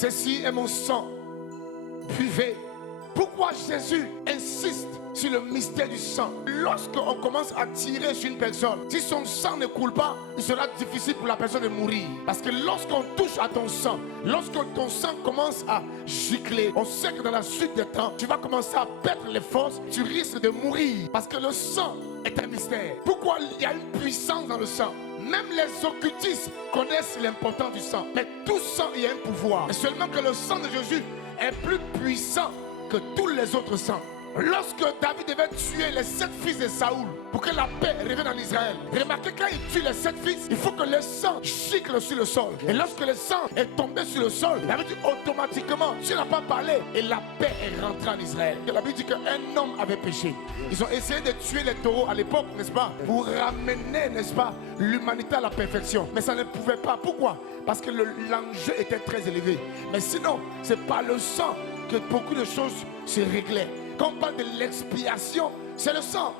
ceci est mon sang, buvez. Pourquoi Jésus insiste sur le mystère du sang? Lorsqu'on commence à tirer sur une personne, si son sang ne coule pas, il sera difficile pour la personne de mourir. Parce que lorsqu'on touche à ton sang, lorsque ton sang commence à gicler, on sait que dans la suite des temps, tu vas commencer à perdre les forces, tu risques de mourir. Parce que le sang est un mystère. Pourquoi il y a une puissance dans le sang? Même les occultistes connaissent l'importance du sang. Mais tout sang, il y a un pouvoir. Et seulement que le sang de Jésus est plus puissant que tous les autres sangs. Lorsque David devait tuer les 7 fils de Saoul pour que la paix revienne en Israël, remarquez, quand il tue les 7 fils, il faut que le sang gicle sur le sol. Et lorsque le sang est tombé sur le sol, la Bible dit automatiquement, Dieu n'a pas parlé et la paix est rentrée en Israël. Et la Bible dit qu'un homme avait péché. Ils ont essayé de tuer les taureaux à l'époque, n'est-ce pas, pour ramener, n'est-ce pas, l'humanité à la perfection. Mais ça ne pouvait pas. Pourquoi? Parce que l'enjeu était très élevé. Mais sinon, c'est par le sang que beaucoup de choses se réglaient. Quand on parle de l'expiation, c'est le sang.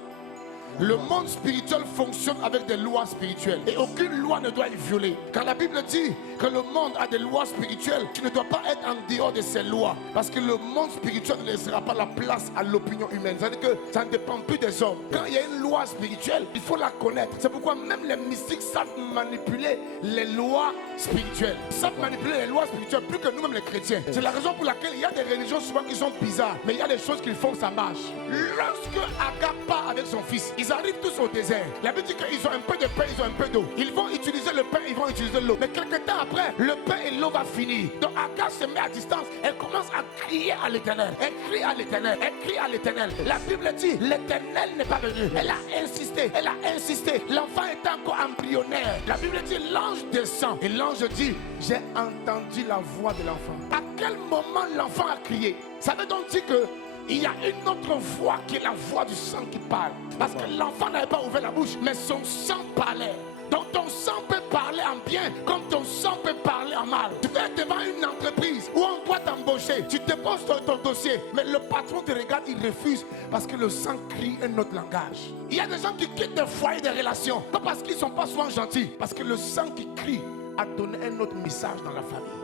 Le monde spirituel fonctionne avec des lois spirituelles et aucune loi ne doit être violée. Quand la Bible dit que le monde a des lois spirituelles, tu ne dois pas être en dehors de ces lois, parce que le monde spirituel ne laissera pas la place à l'opinion humaine. C'est-à-dire que ça ne dépend plus des hommes. Quand il y a une loi spirituelle, il faut la connaître. C'est pourquoi même les mystiques savent manipuler les lois spirituelles. Ils savent manipuler les lois spirituelles plus que nous-mêmes les chrétiens. C'est la raison pour laquelle il y a des religions souvent qui sont bizarres, mais il y a des choses qu'ils font, ça marche. Lorsque Agar part avec son fils, ils arrivent tous au désert. La Bible dit qu'ils ont un peu de pain, ils ont un peu d'eau. Ils vont utiliser le pain, ils vont utiliser l'eau. Mais quelque temps après, le pain et l'eau va finir. Donc Agar se met à distance. Elle commence à crier à l'Éternel. Elle crie à l'Éternel. Elle crie à l'Éternel. La Bible dit, l'Éternel n'est pas venu. Elle a insisté. Elle a insisté. L'enfant est encore embryonnaire. La Bible dit, l'ange descend. Et l'ange dit, j'ai entendu la voix de l'enfant. À quel moment l'enfant a crié? Ça veut donc dire que il y a une autre voix qui est la voix du sang qui parle. Parce que l'enfant n'avait pas ouvert la bouche, mais son sang parlait. Donc ton sang peut parler en bien, comme ton sang peut parler en mal. Tu vas être devant une entreprise où on doit t'embaucher. Tu déposes ton dossier, mais le patron te regarde, il refuse parce que le sang crie un autre langage. Il y a des gens qui quittent des foyers, des relations, pas parce qu'ils ne sont pas souvent gentils, parce que le sang qui crie a donné un autre message dans la famille.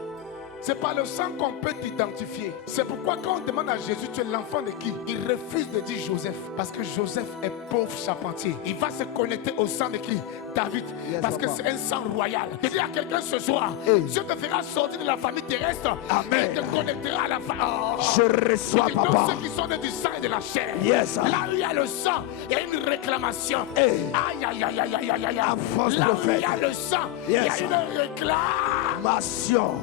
C'est par le sang qu'on peut t'identifier. C'est pourquoi quand on demande à Jésus, tu es l'enfant de qui? Il refuse de dire Joseph. Parce que Joseph est pauvre charpentier. Il va se connecter au sang de qui? David. Parce que c'est un sang royal. Je dis à quelqu'un ce soir, Dieu te fera sortir de la famille terrestre. Amen. Et te connectera à la famille. Je reçois, papa. Donc ceux qui sont nés du sang et de la chair. Yes. Là où il y a le sang, il y a une réclamation. Aïe, aïe, aïe, aïe, aïe, aïe, aïe. Là où il y a le sang, il y a une réclamation.